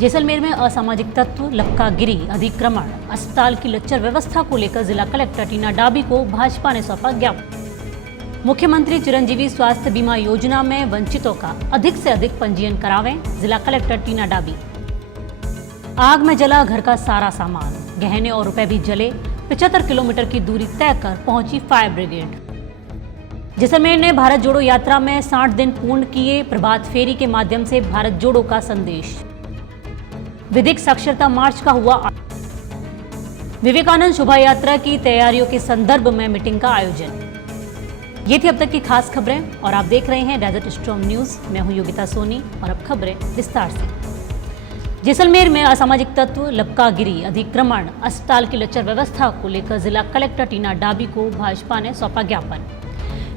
जैसलमेर में असामाजिक तत्व लपकागिरी अतिक्रमण अस्पताल की लच्चर व्यवस्था को लेकर जिला कलेक्टर टीना डाबी को भाजपा ने सौंपा ज्ञापन। मुख्यमंत्री चिरंजीवी स्वास्थ्य बीमा योजना में वंचितों का अधिक से अधिक पंजीयन करावें, जिला कलेक्टर टीना डाबी। आग में जला घर का सारा सामान, गहने और रुपए भी जले। 75 किलोमीटर की दूरी तय कर पहुंची फायर ब्रिगेड। जैसलमेर ने भारत जोड़ो यात्रा में 60 दिन पूर्ण किए, प्रभात फेरी के माध्यम से भारत जोड़ो का संदेश। विधिक साक्षरता मार्च का हुआ विवेकानंद शोभा यात्रा की तैयारियों के संदर्भ में मीटिंग का आयोजन। ये थी अब तक की खास खबरें और आप देख रहे हैं डेजर्ट स्टॉर्म न्यूज। मैं हूं योगिता सोनी और अब खबरें विस्तार से। जैसलमेर में असामाजिक तत्व लपकागिरी अतिक्रमण अस्पताल की लच्चर व्यवस्था को लेकर जिला कलेक्टर टीना डाबी को भाजपा ने सौंपा ज्ञापन।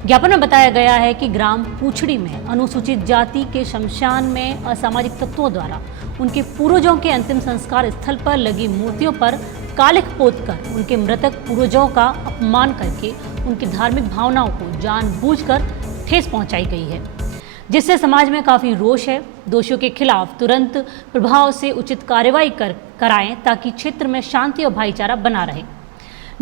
ज्ञापन में बताया गया है कि ग्राम पूछड़ी में अनुसूचित जाति के शमशान में असामाजिक तत्वों द्वारा उनके पूर्वजों के अंतिम संस्कार स्थल पर लगी मूर्तियों पर कालिख पोतकर उनके मृतक पूर्वजों का अपमान करके उनकी धार्मिक भावनाओं को जानबूझकर ठेस पहुंचाई गई है, जिससे समाज में काफ़ी रोष है। दोषियों के खिलाफ तुरंत प्रभाव से उचित कार्रवाई कराएं ताकि क्षेत्र में शांति और भाईचारा बना रहे।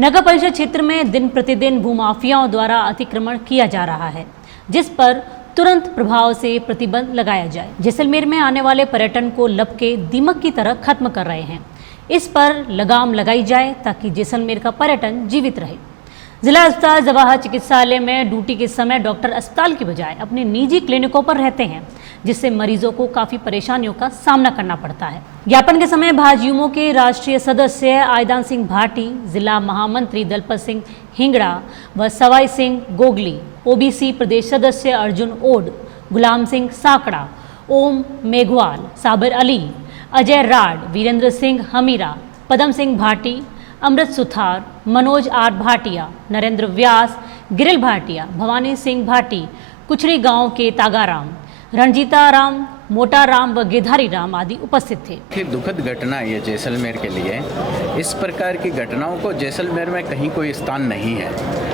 नगर परिषद क्षेत्र में दिन प्रतिदिन भूमाफियाओं द्वारा अतिक्रमण किया जा रहा है, जिस पर तुरंत प्रभाव से प्रतिबंध लगाया जाए। जैसलमेर में आने वाले पर्यटन को लब के दीमक की तरह खत्म कर रहे हैं, इस पर लगाम लगाई जाए ताकि जैसलमेर का पर्यटन जीवित रहे। जिला अस्पताल जवाहर चिकित्सालय में ड्यूटी के समय डॉक्टर अस्पताल की बजाय अपने निजी क्लिनिकों पर रहते हैं, जिससे मरीजों को काफ़ी परेशानियों का सामना करना पड़ता है। ज्ञापन के समय भाजयुमो के राष्ट्रीय सदस्य आयदान सिंह भाटी, जिला महामंत्री दलपत सिंह हिंगड़ा व सवाई सिंह गोगली, ओबीसी प्रदेश सदस्य अर्जुन ओड, गुलाम सिंह साकड़ा, ओम मेघवाल, साबिर अली, अजय राड, वीरेंद्र सिंह हमीरा, पदम सिंह भाटी, अमृत सुथार, मनोज आर भाटिया, नरेंद्र व्यास, गिरिल भाटिया, भवानी सिंह भाटी, कुचरी गांव के तागाराम, रणजीता राम, मोटा राम व गिधारी राम आदि उपस्थित थे। दुखद घटना है ये जैसलमेर के लिए। इस प्रकार की घटनाओं को जैसलमेर में कहीं कोई स्थान नहीं है।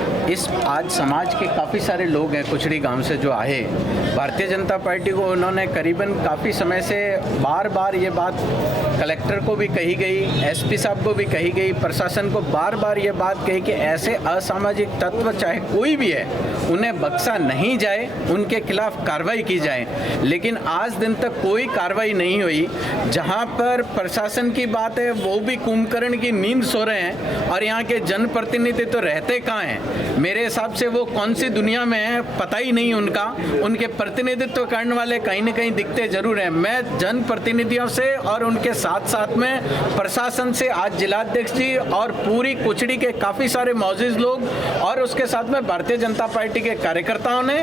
आज समाज के काफ़ी सारे लोग हैं कुचड़ी गांव से जो आए, भारतीय जनता पार्टी को उन्होंने करीबन काफ़ी समय से बार बार ये बात कलेक्टर को भी कही गई, एसपी साहब को भी कही गई, प्रशासन को बार बार ये बात कही कि ऐसे असामाजिक तत्व चाहे कोई भी है उन्हें बख्शा नहीं जाए, उनके खिलाफ कार्रवाई की जाए। लेकिन आज दिन तक कोई कार्रवाई नहीं हुई। जहाँ पर प्रशासन की बात है वो भी कुंभकर्ण की नींद सो रहे हैं और यहाँ के जनप्रतिनिधि तो रहते कहाँ हैं? मेरे हिसाब से वो कौन सी दुनिया में है पता ही नहीं उनका। उनके प्रतिनिधित्व करने वाले कहीं न कहीं दिखते जरूर हैं। मैं जनप्रतिनिधियों से और उनके साथ साथ में प्रशासन से आज जिलाध्यक्ष जी और पूरी कुचड़ी के काफ़ी सारे मौजूद लोग और उसके साथ में भारतीय जनता पार्टी के कार्यकर्ताओं ने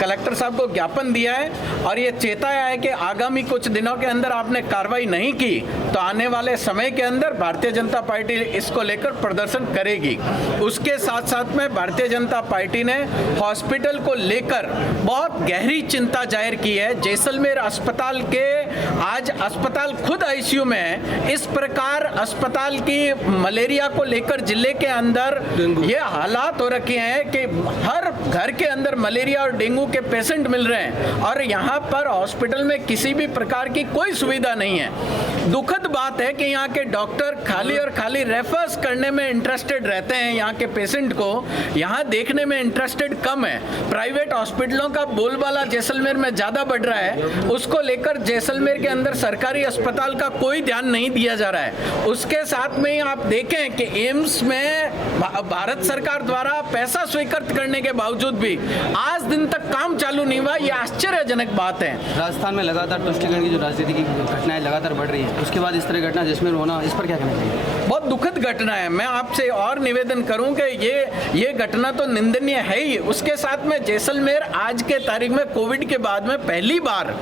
कलेक्टर साहब को ज्ञापन दिया है और ये चेताया है कि आगामी कुछ दिनों के अंदर आपने कार्रवाई नहीं की तो आने वाले समय के अंदर भारतीय जनता पार्टी इसको लेकर प्रदर्शन करेगी। उसके साथ साथ में भारतीय जनता पार्टी ने हॉस्पिटल को लेकर बहुत गहरी चिंता जाहिर की है। जैसलमेर अस्पताल के आज अस्पताल खुद आईसीयू में है। इस प्रकार अस्पताल की मलेरिया को लेकर जिले के अंदर ये हालात हो रखे हैं कि हर घर के अंदर मलेरिया और डेंगू के पेशेंट मिल रहे हैं और यहाँ पर हॉस्पिटल में किसी भी प्रकार की कोई सुविधा नहीं है। दुखद बात है कि यहाँ के डॉक्टर खाली और खाली रेफर्स करने में इंटरेस्टेड रहते हैं, यहाँ के पेशेंट को यहाँ देखने में इंटरेस्टेड कम है। प्राइवेट हॉस्पिटलों का बोलबाला जैसलमेर में ज़्यादा बढ़ रहा है, उसको लेकर जैसलमेर के अंदर सरकारी अस्पताल का कोई ध्यान नहीं दिया जा रहा है। उसके साथ में आप देखें कि एम्स में भारत सरकार द्वारा पैसा स्वीकृत करने के बावजूद भी आज दिन तक काम चालू नहीं हुआ, ये आश्चर्यजनक बात है। राजस्थान में लगातार तुष्टिकरण की जो राजनीति की घटनाएं लगातार बढ़ रही है, उसके बाद इस तरह घटना जैसलमेर होना, इस पर क्या कहना चाहिए? बहुत दुखद घटना है। मैं आपसे और निवेदन करूं कि ये घटना तो निंदनीय है ही। उसके साथ में जैसलमेर आज के तारीख में कोविड के बाद में पहली बार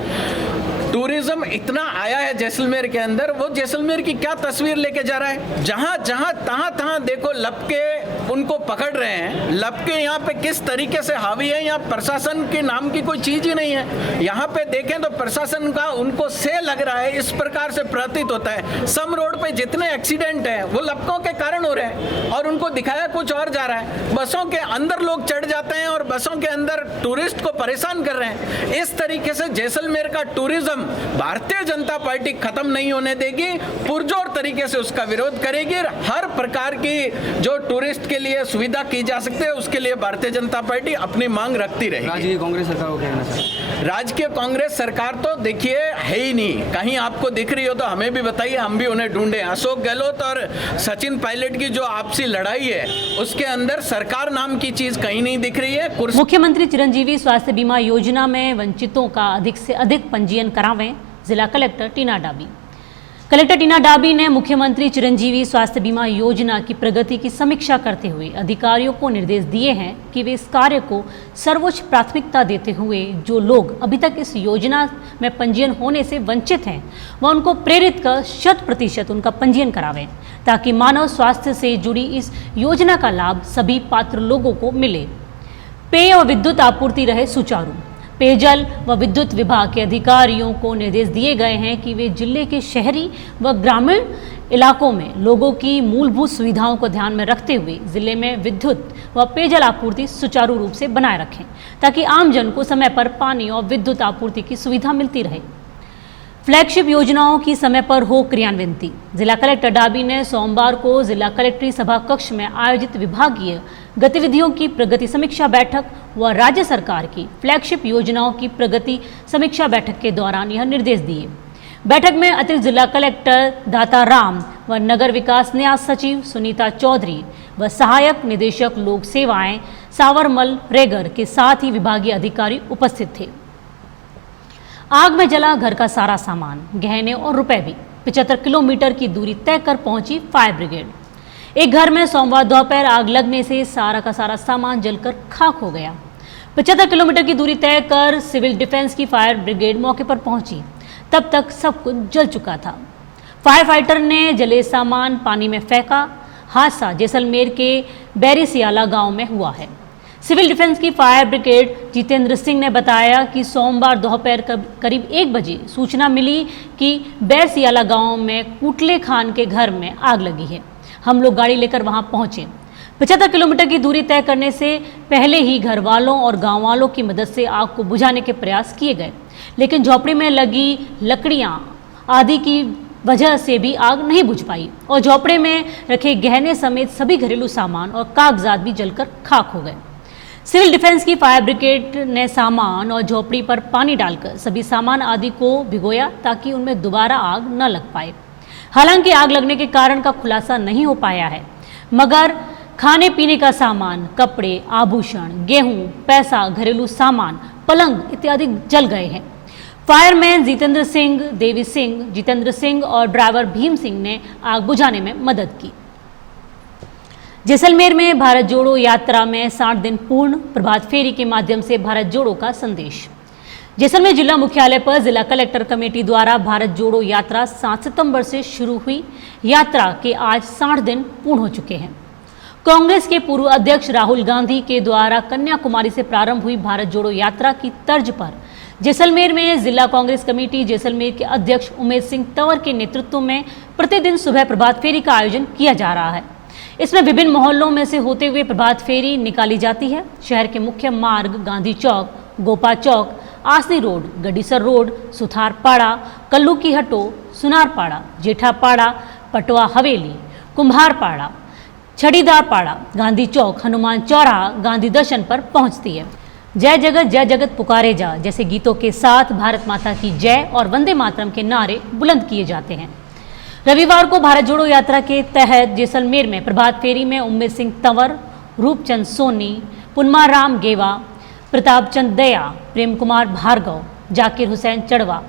टूरिज्म इतना आया है जैसलमेर के अंदर। वो जैसलमेर की क्या तस्वीर लेके जा रहा है? जहाँ तहाँ देखो लपके उनको पकड़ रहे हैं। लपके यहाँ पे किस तरीके से हावी है, यहाँ प्रशासन के नाम की कोई चीज ही नहीं है। यहाँ पे देखें तो प्रशासन का उनको से लग रहा है, इस प्रकार से प्रतीत होता है। सम रोड पे जितने एक्सीडेंट हैं वो लपकों के कारण हो रहे हैं और उनको दिखाया कुछ और जा रहा है। बसों के अंदर लोग चढ़ जाते हैं और बसों के अंदर टूरिस्ट को परेशान कर रहे हैं। इस तरीके से जैसलमेर का टूरिज्म भारतीय जनता पार्टी खत्म नहीं होने देगी, पुरजोर तरीके से उसका विरोध करेगी। हर प्रकार की जो टूरिस्ट के लिए सुविधा की जा सकती है उसके लिए भारतीय जनता पार्टी अपनी मांग रखती रहेगी। राजकीय कांग्रेस सरकार को क्या कहना चाहिए? राजकीय कांग्रेस सरकार तो देखिए है ही नहीं। कहीं आपको दिख रही हो तो हमें भी बताइए, हम भी उन्हें ढूंढें। अशोक गहलोत और सचिन पायलट की जो आपसी लड़ाई है उसके अंदर सरकार नाम की चीज कहीं नहीं दिख रही है। मुख्यमंत्री चिरंजीवी स्वास्थ्य बीमा योजना में वंचितों का अधिक से अधिक पंजीयन करावें, जिला कलेक्टर टीना डाबी। कलेक्टर टीना डाबी ने मुख्यमंत्री चिरंजीवी स्वास्थ्य बीमा योजना की प्रगति की समीक्षा करते हुए अधिकारियों को निर्देश दिए हैं कि वे इस कार्य को सर्वोच्च प्राथमिकता देते हुए जो लोग अभी तक इस योजना में पंजीयन होने से वंचित हैं वह उनको प्रेरित कर 100% उनका पंजीयन करावें, ताकि मानव स्वास्थ्य से जुड़ी इस योजना का लाभ सभी पात्र लोगों को मिले। पेय और विद्युत आपूर्ति रहे सुचारू। पेयजल व विद्युत विभाग के अधिकारियों को निर्देश दिए गए हैं कि वे जिले के शहरी व ग्रामीण इलाकों में लोगों की मूलभूत सुविधाओं को ध्यान में रखते हुए जिले में विद्युत व पेयजल आपूर्ति सुचारू रूप से बनाए रखें, ताकि आमजन को समय पर पानी और विद्युत आपूर्ति की सुविधा मिलती रहे। फ्लैगशिप योजनाओं की समय पर हो क्रियान्वित। जिला कलेक्टर डाबी ने सोमवार को जिला कलेक्ट्री सभा कक्ष में आयोजित विभागीय गतिविधियों की प्रगति समीक्षा बैठक व राज्य सरकार की फ्लैगशिप योजनाओं की प्रगति समीक्षा बैठक के दौरान यह निर्देश दिए। बैठक में अतिरिक्त जिला कलेक्टर दाता राम व नगर विकास न्यास सचिव सुनीता चौधरी व सहायक निदेशक लोक सेवाएं सावरमल रेगर के साथ ही विभागीय अधिकारी उपस्थित थे। आग में जला घर का सारा सामान, गहने और रुपए भी। 75 किलोमीटर की दूरी तय कर पहुंची फायर ब्रिगेड। एक घर में सोमवार दोपहर आग लगने से सारा का सारा सामान जलकर खाक हो गया। 75 किलोमीटर की दूरी तय कर सिविल डिफेंस की फायर ब्रिगेड मौके पर पहुंची। तब तक सब कुछ जल चुका था। फायर फाइटर ने जले सामान पानी में फेंका। हादसा जैसलमेर के बैरीसियाला गांव में हुआ है। सिविल डिफेंस की फायर ब्रिगेड जितेंद्र सिंह ने बताया कि सोमवार दोपहर करीब 1 बजे सूचना मिली कि बैरसियाला गांव में कुटले खान के घर में आग लगी है। हम लोग गाड़ी लेकर वहां पहुंचे। 75 किलोमीटर की दूरी तय करने से पहले ही घर वालों और गांव वालों की मदद से आग को बुझाने के प्रयास किए गए, लेकिन झोपड़ी में लगी लकड़ियां आदि की वजह से भी आग नहीं बुझ पाई और झोपड़े में रखे गहने समेत सभी घरेलू सामान और कागजात भी जलकर खाक हो गए। सिविल डिफेंस की फायर ब्रिगेड ने सामान और झोपड़ी पर पानी डालकर सभी सामान आदि को भिगोया ताकि उनमें दोबारा आग न लग पाए। हालांकि आग लगने के कारण का खुलासा नहीं हो पाया है, मगर खाने पीने का सामान, कपड़े, आभूषण, गेहूं, पैसा, घरेलू सामान, पलंग इत्यादि जल गए हैं। फायरमैन जितेंद्र सिंह, देवी सिंह, जितेंद्र सिंह और ड्राइवर भीम सिंह ने आग बुझाने में मदद की। जैसलमेर में भारत जोड़ो यात्रा में 60 दिन पूर्ण, प्रभात फेरी के माध्यम से भारत जोड़ो का संदेश। जैसलमेर जिला मुख्यालय पर जिला कलेक्टर कमेटी द्वारा भारत जोड़ो यात्रा 7 सितंबर से शुरू हुई। यात्रा के आज 60 दिन पूर्ण हो चुके हैं। कांग्रेस के पूर्व अध्यक्ष राहुल गांधी के द्वारा कन्याकुमारी से प्रारंभ हुई भारत जोड़ो यात्रा की तर्ज पर जैसलमेर में जिला कांग्रेस कमेटी जैसलमेर के अध्यक्ष उमेश सिंह तंवर के नेतृत्व में प्रतिदिन सुबह प्रभात फेरी का आयोजन किया जा रहा है। इसमें विभिन्न मोहल्लों में से होते हुए प्रभात फेरी निकाली जाती है। शहर के मुख्य मार्ग गांधी चौक, गोपा चौक, आसनी रोड, गडीसर रोड, सुथारपाड़ा, कल्लू की हटो, सुनारपाड़ा, जेठापाड़ा, पटवा हवेली, कुम्हारपाड़ा, छड़ीदारपाड़ा, गांधी चौक, हनुमान चौराहा, गांधी दर्शन पर पहुंचती है। जय जगत पुकारे जा जैसे गीतों के साथ भारत माता की जय और वंदे मातरम के नारे बुलंद किए जाते हैं। रविवार को भारत जोड़ो यात्रा के तहत जैसलमेर में प्रभात फेरी में उमेश सिंह तंवर, रूपचंद सोनी, पुन्माराम गेवा, प्रताप चंद दया, प्रेम कुमार भार्गव, जाकिर हुसैन चढ़वा,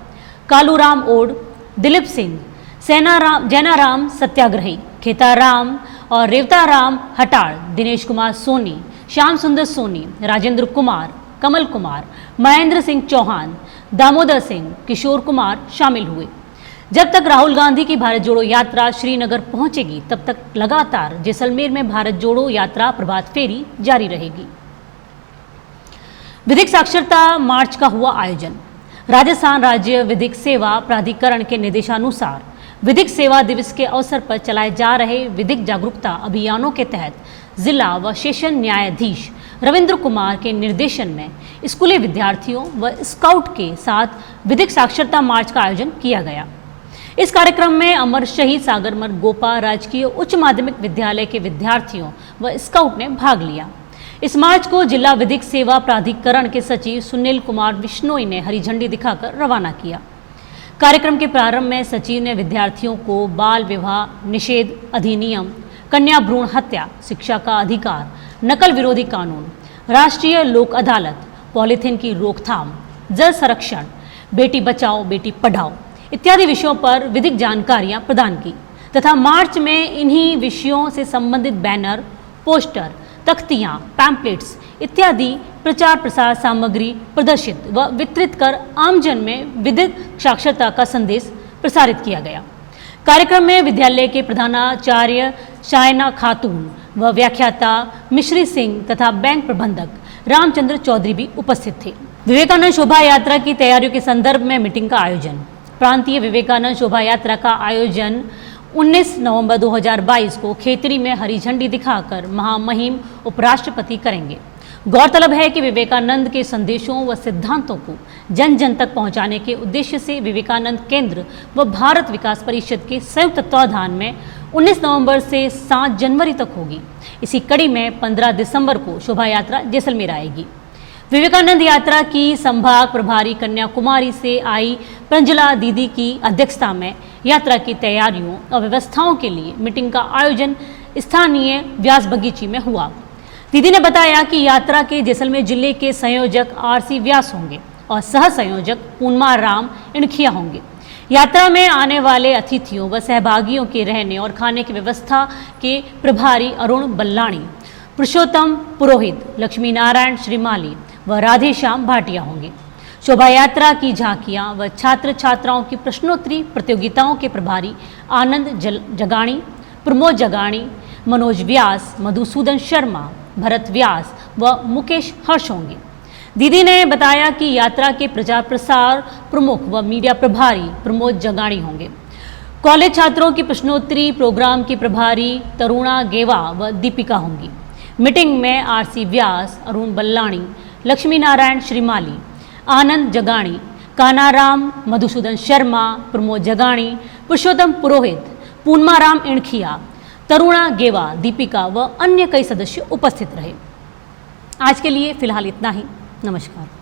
कालूराम ओड, दिलीप सिंह, जैनाराम सत्याग्रही, खेताराम और रेवताराम हटाड़, दिनेश कुमार सोनी, श्याम सुंदर सोनी, राजेंद्र कुमार, कमल कुमार, महेंद्र सिंह चौहान, दामोदर सिंह, किशोर कुमार शामिल हुए। जब तक राहुल गांधी की भारत जोड़ो यात्रा श्रीनगर पहुंचेगी तब तक लगातार जैसलमेर में भारत जोड़ो यात्रा प्रभात फेरी जारी रहेगी। विधिक साक्षरता मार्च का हुआ आयोजन। राजस्थान राज्य विधिक सेवा प्राधिकरण के निर्देशानुसार विधिक सेवा दिवस के अवसर पर चलाए जा रहे विधिक जागरूकता अभियानों के तहत जिला व सेशन न्यायाधीश रविंद्र कुमार के निर्देशन में स्कूली विद्यार्थियों व स्काउट के साथ विधिक साक्षरता मार्च का आयोजन किया गया। इस कार्यक्रम में अमर शहीद सागरमर गोपा राजकीय उच्च माध्यमिक विद्यालय के विद्यार्थियों व स्काउट ने भाग लिया। इस मार्च को जिला विधिक सेवा प्राधिकरण के सचिव सुनील कुमार बिश्नोई ने हरी झंडी दिखाकर रवाना किया। कार्यक्रम के प्रारंभ में सचिव ने विद्यार्थियों को बाल विवाह निषेध अधिनियम, कन्या भ्रूण हत्या, शिक्षा का अधिकार, नकल विरोधी कानून, राष्ट्रीय लोक अदालत, पॉलीथीन की रोकथाम, जल संरक्षण, बेटी बचाओ बेटी पढ़ाओ इत्यादि विषयों पर विधिक जानकारियां प्रदान की तथा मार्च में इन्हीं विषयों से संबंधित बैनर, पोस्टर, तख्तियां, पैम्पलेट्स इत्यादि प्रचार प्रसार सामग्री प्रदर्शित व वितरित कर आमजन में विधिक साक्षरता का संदेश प्रसारित किया गया। कार्यक्रम में विद्यालय के प्रधानाचार्य शायना खातून व व्याख्याता मिश्री सिंह तथा बैंक प्रबंधक रामचंद्र चौधरी भी उपस्थित थे। विवेकानंद शोभा यात्रा की तैयारियों के संदर्भ में मीटिंग का आयोजन। प्रांतीय विवेकानंद शोभा यात्रा का आयोजन 19 नवंबर 2022 को खेतरी में हरी झंडी दिखाकर महामहिम उपराष्ट्रपति करेंगे। गौरतलब है कि विवेकानंद के संदेशों व सिद्धांतों को जन जन तक पहुंचाने के उद्देश्य से विवेकानंद केंद्र व भारत विकास परिषद के संयुक्त तत्वाधान में 19 नवंबर से 7 जनवरी तक होगी। इसी कड़ी में 15 दिसंबर को शोभा यात्रा जैसलमेर आएगी। विवेकानंद यात्रा की संभाग प्रभारी कन्याकुमारी से आई प्रंजला दीदी की अध्यक्षता में यात्रा की तैयारियों और व्यवस्थाओं के लिए मीटिंग का आयोजन स्थानीय व्यास बगीची में हुआ। दीदी ने बताया कि यात्रा के जैसलमेर जिले के संयोजक RC व्यास होंगे और सह संयोजक पूनमा राम इणखिया होंगे। यात्रा में आने वाले अतिथियों व सहभागियों के रहने और खाने की व्यवस्था के प्रभारी अरुण बल्लाणी, पुरुषोत्तम पुरोहित, लक्ष्मी नारायण श्रीमाली व राधेश्याम भाटिया होंगे। शोभा यात्रा की झांकियां व छात्र छात्राओं की प्रश्नोत्तरी प्रतियोगिताओं के प्रभारी आनंद जगाणी, प्रमोद जगाणी, मनोज व्यास, मधुसूदन शर्मा, भरत व्यास व मुकेश हर्ष होंगे। दीदी ने बताया कि यात्रा के प्रचार प्रसार प्रमुख व मीडिया प्रभारी प्रमोद जगाणी होंगे। कॉलेज छात्रों की प्रश्नोत्तरी प्रोग्राम की प्रभारी तरुणा गेवा व दीपिका होंगी। मीटिंग में RC व्यास, अरुण बल्लाणी, लक्ष्मी नारायण श्रीमाली, आनंद जगाणी, कानाराम, मधुसूदन शर्मा, प्रमोद जगाणी, पुरुषोत्तम पुरोहित, पूनमाराम इणखिया, तरुणा गेवा, दीपिका व अन्य कई सदस्य उपस्थित रहे। आज के लिए फिलहाल इतना ही। नमस्कार।